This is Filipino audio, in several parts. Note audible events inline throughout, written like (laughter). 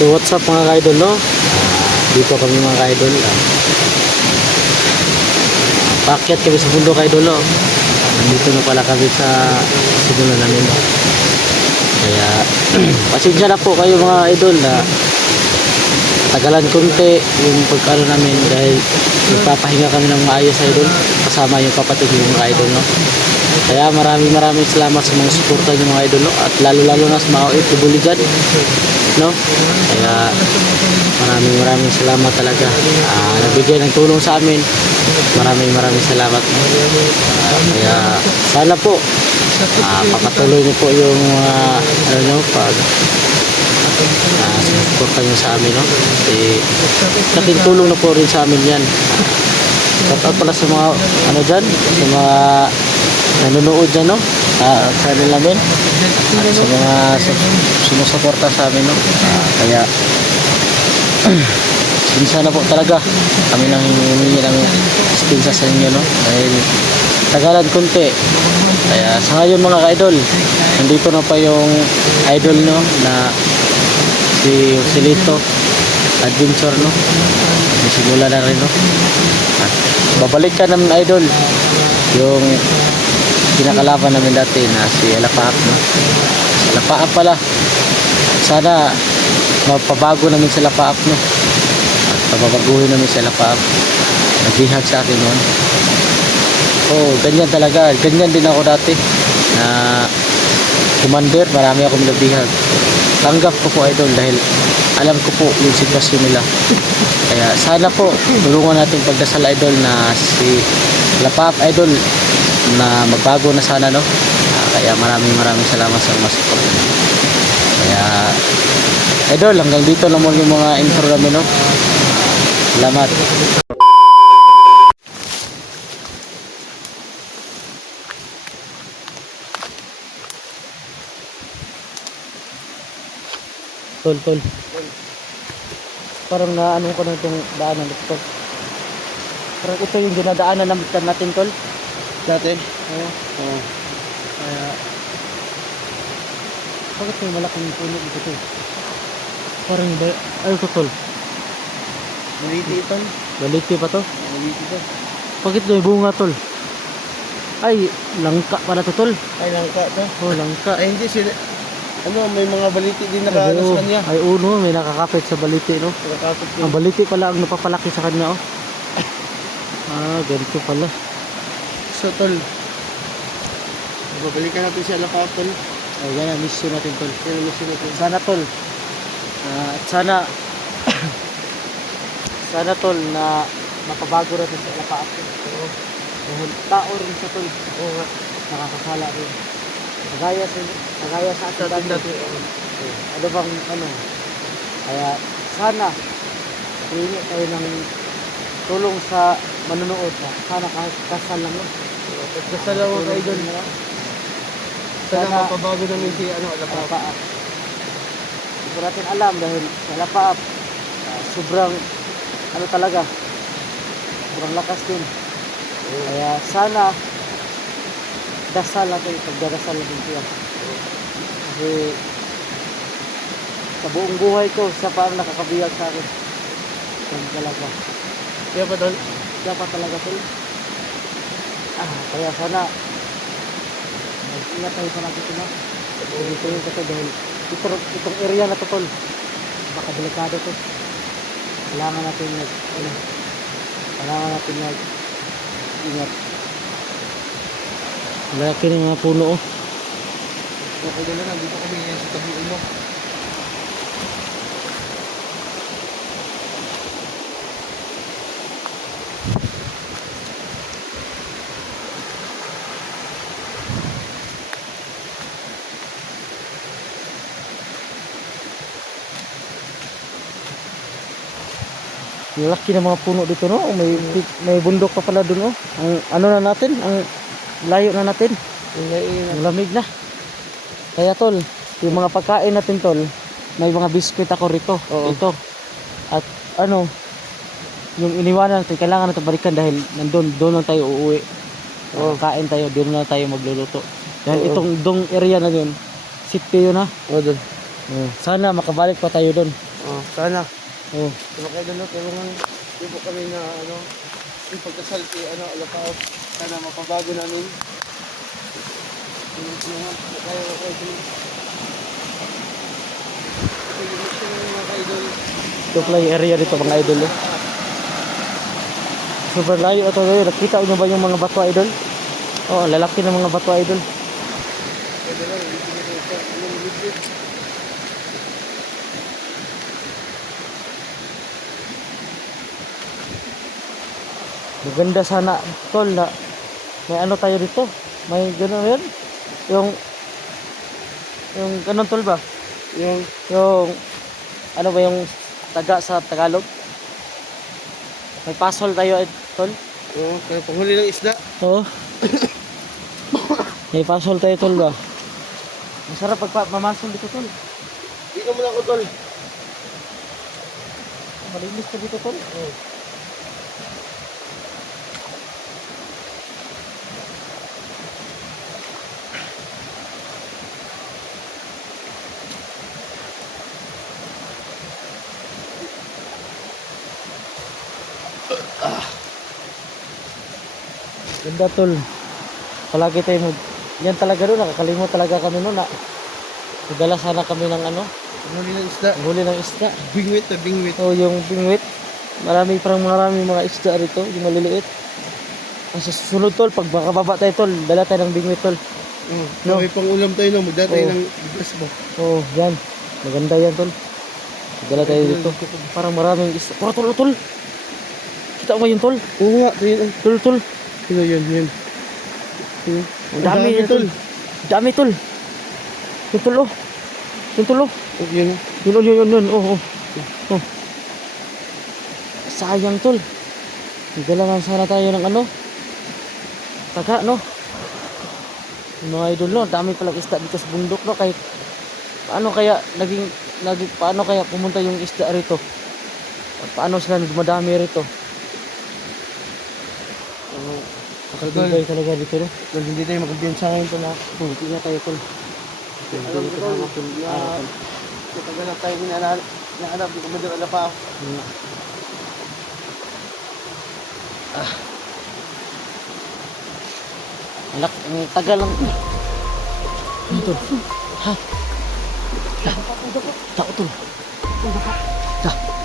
So what's up mga ka-idol no? Dito kami mga ka-idol. Pakyat kami sa bundok ka-idol no? Nandito na pala kami sa sinulan namin no? Kaya (clears throat) pasensya na po kayo mga idol na tagalan konti yung pagkano namin dahil nagpapahinga kami ng maayos idol kasama yung kapatid yung mga idol no kaya maraming maraming salamat sa mga suporta niyo mga idol no at lalo lalo na sa mga OFW no? Kaya maraming maraming salamat talaga. Ah, nagbigay ng tulong sa amin. Maraming maraming salamat? Ah, kaya sana po ah, papatuloy niyo po yung mga ano nyo pag uh, suporta nyo sa amin no? Kasi laking tulong na po rin sa amin yan. Shout out pala sa mga ano dyan sa mga nanonood dyan no uh, channel namin at sa mga su- sumusuporta sa amin no? Kaya (clears throat) minsan na po talaga. Kami nang humingi ng dispensa sa inyo no? Dahil tagalan konti. Kaya sa ngayon mga ka-idol nandito na pa yung idol no? Na si Joselito adventure no? Simula na rin no? At babalik ka naman idol yung kinakalaban namin dati na si Alapaap no? Si Alapaap pala. Sana mapabago namin si Alapaap no? At pababaguhin namin si Alapaap. Nagbihag sa akin noon. Oh ganyan talaga. Ganyan din ako dati na commander. Marami akong nabihag tanggap ko po idol dahil alam ko po yung sitwasyon nila. Kaya sana po tulungan natin pagdasal idol na si Lapap idol na magbago na sana no? Ah, kaya maraming maraming salamat sa mga support. Kaya idol hanggang dito lang yung mga intro namin no? Salamat. Tol tol. Parang naano ko na itong daanan ito parang ito yung dinadaanan natin natin tol Dati? oo Oo. kaya bakit may malaking puno dito tol parang ba ay ito tol Naliti ito? baliti pa to Naliti ito? bakit may bunga tol ay langka pala to tol Ay, langka ito. oh langka Ay, hindi sila. Ano, may mga baliti din nakaano Oo, sa kanya. ay uno may nakakapit sa baliti no Nakakapit din. Ang baliti pala ang napapalaki sa kanya, oh. Ah, ganito pala. So, tol. Babalikan natin si Alapap, tol. Ay, ganyan, miss you natin, tol. Yan ang gusto natin. Sana, tol. Ah, at sana, sana, tol, na mapabago natin sa lapaap. Oo. Dahil tao rin siya, tol. Oo. Nakakasala rin. Nagaya sa, nagaya sa atin Dati, dati. oo. Eh, Ano bang, ano, kaya, sana, hihingi tayo ng tulong sa manunood na sana kasal lang no? Kasalaw ang idol. Sana Sana mapabago namin si ano, Alapap. Alapaap. Hindi ko natin alam dahil Alapaap, ah, sobrang, ano talaga, sobrang lakas din. Kaya sana, dasal natin, pagdarasal natin siya. Kasi, sa buong buhay ko, siya pa ang nakakabiyag sa akin. Yan talaga. Kaya pa, pa talaga tol. Ah, kaya sana, mag-ingat tayo sa natin ito na. Dito yung ito dahil ito, itong area na to tol. Baka delikado to. Kailangan natin nag, ano, kailangan natin nag, ingat. Laki ng mga puno oh. Okay, na. Nandito kami ngayon sa tabi mo. Laki ng mga puno dito no. May may bundok pa pala doon oh. Ang ano na natin, ang layo na natin. Ang lamig na. Kaya tol, yung mga pagkain natin tol, may mga biskwit ako rito. Oo. Ito. At ano, yung iniwanan natin, kailangan natin balikan dahil nandun, doon lang tayo uuwi. Oo. Kain tayo, doon lang tayo magluluto. Dahil Oo. itong dong area na yun, city yun ha. Oo, tol. Sana makabalik pa tayo doon. Oh, sana. Oh. Mga idol, no, tulungan din po kami na ano, yung pagkasal kay ano, Alapao. Sana mapabago namin. Tulungan, tulungan. Kaya ko kayo tulungan. Ito idol. Pala yung area dito mga idol eh. Super layo ito ngayon. Nakita nyo ba yung mga bato idol? Oh, ang lalaki ng mga bato idol. Pwede lang, hindi ko ito ito. Anong libre? Maganda sana tol na may ano tayo dito. May gano'n yun. Yung yung ganun tol ba? Yung, Yung ano ba yung taga sa Tagalog? May pasol tayo eh, tol. oh, kaya panghuli ng isda. Oo. (coughs) may pasol tayo tol ba? Masarap pag pa- mamasol dito tol. Hindi ka muna ko tol. Malinis ka dito tol. Oh. Ganda tol. Palagi tayo mag... Yan talaga doon, nakakalimot talaga kami noon na Magdala sana kami ng ano, Panghuli ng isda. huli ng isda. Bingwit na bingwit. O yung bingwit. Marami parang marami mga isda rito, yung maliliit. Ang susunod tol, pag makababa tayo tol, dala tayo ng bingwit tol. Oh, No. May pangulam tayo no, magdatay Oh. ng bigas mo. Oo, yan. Maganda yan tol. Dala tayo dito. Parang maraming isda. Pero tol, tol. Kita mo yun tol. Oo nga, yun. Tol, tol. Ito yun, yun. Yun. Ang dami yan tol. Dami tol. Yung tol oh. Yung tol oh. Yun. Yun, yun, yun, yun. Oh, oh. oh. Sayang, tol. Dala lang sana tayo ng ano. Taga, no? Yung Mga idol, no? Dami palang isda dito sa bundok, no? Kahit, paano kaya naging, naging, paano kaya pumunta yung isda rito? Paano sila dumadami rito? Oh, Nakagigay talaga dito, no? Tol, hindi tayo magkabiyansa ngayon tol ha. Oh, hindi na tayo, tol. Alam ko tol, na matagal na tayo hinahanap, hinahanap, di ko madala pa ako. Anak, ang tagal lang. Ano tol? Ha? Da. Tao tol. Da. Hanip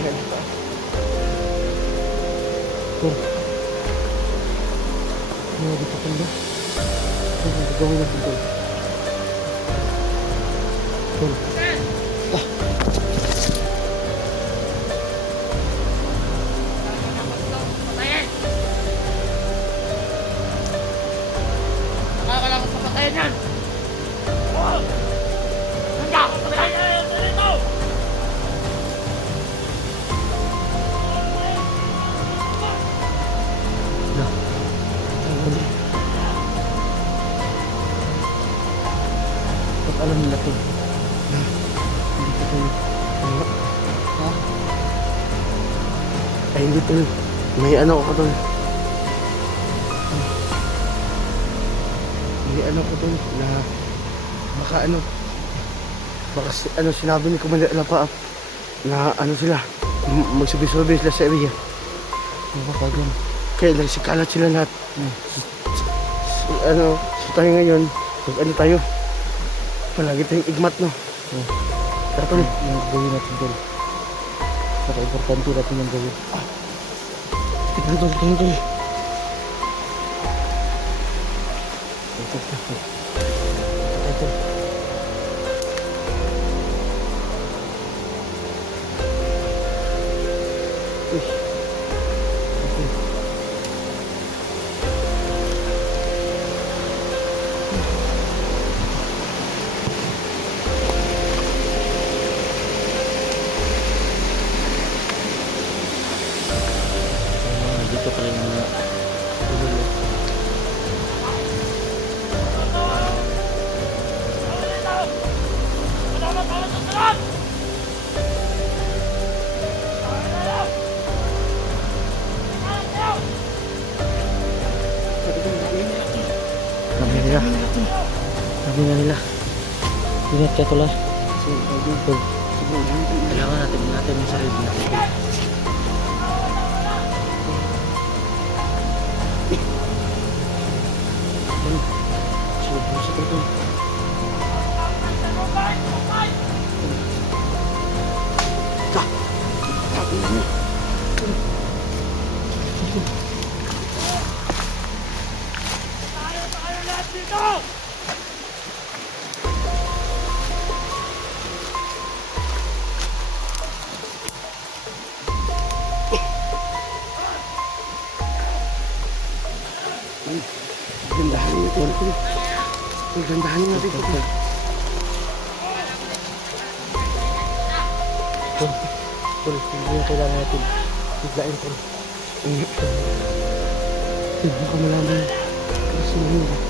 Hinahanap pa. Tol. Ano dito tol ba? Tol, ang alam nila tol? Hindi ko tol. Ay, hindi tol. May ano ako tol. May ano ko tol na baka ano baka ano sinabi ni Commander Alapa na ano sila magsabi-sabi sila sa area. Ano ba kagam? Kaya nagsikalat sila lahat. Hmm. Ano, so tayo ngayon, mag ano tayo, palagi tayong igmat, no? Oh. Tara, tol. Yung gawin natin tol. Napaka-importante natin yung gawin. Tignan, tol, tignan, tol. Ito, ito, ito. Ito, Sabi nga nila. Ingat ka. Tol. Kailangan natin natin yung sarili natin. tol. Tol. Sunod mo sa tol, tol. Tayo tayo lahat dito! Gandahan. Tol. Tol, gandahan natin. Tol. Tol. Tol. Hindi na kailangan natin. Biglain tol. Tol, baka malaman. Kasi yun.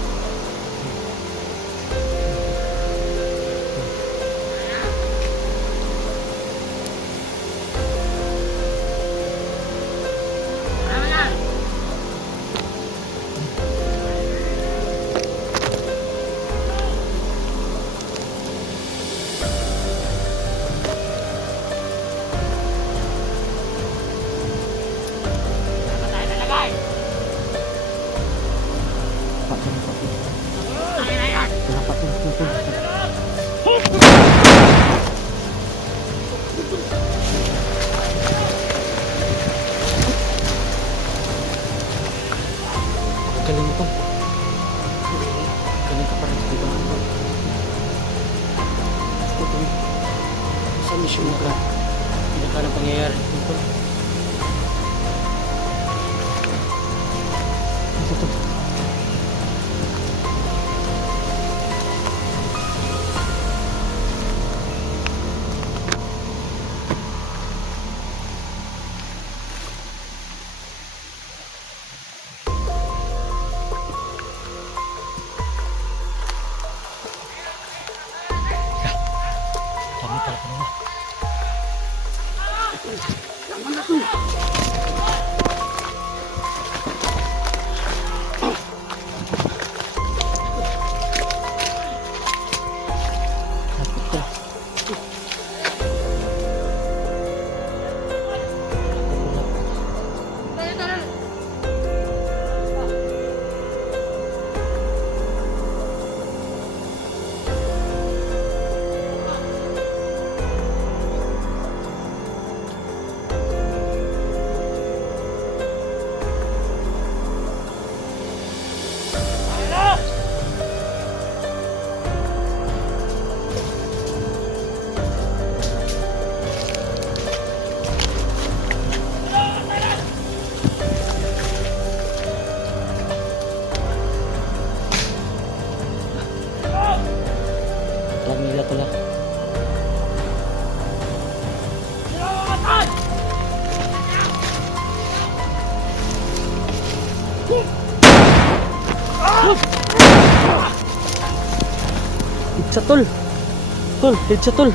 Tol, headshot tol.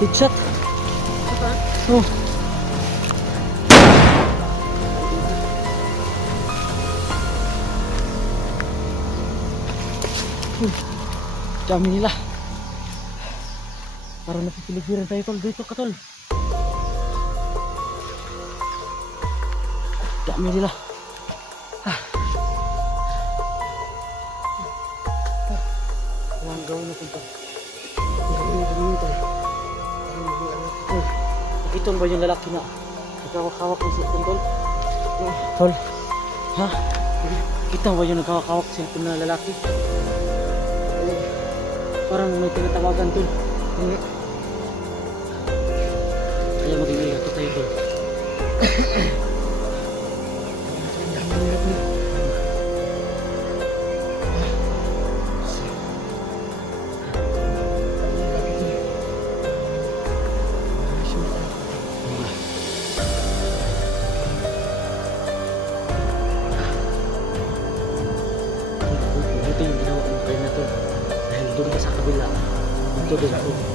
Headshot. Oh. Hmm. Dami nila. Parang napipiligiran tayo tol. Dito ka tol. Dami nila. Mo ba yung lalaki na nagkawak-hawak ng cellphone tol? Tol? Ha? Kita ba yung nagkawak-hawak cellphone na lalaki? Parang may tinatawagan tol. Kaya mag-iingat tayo tol. Dito din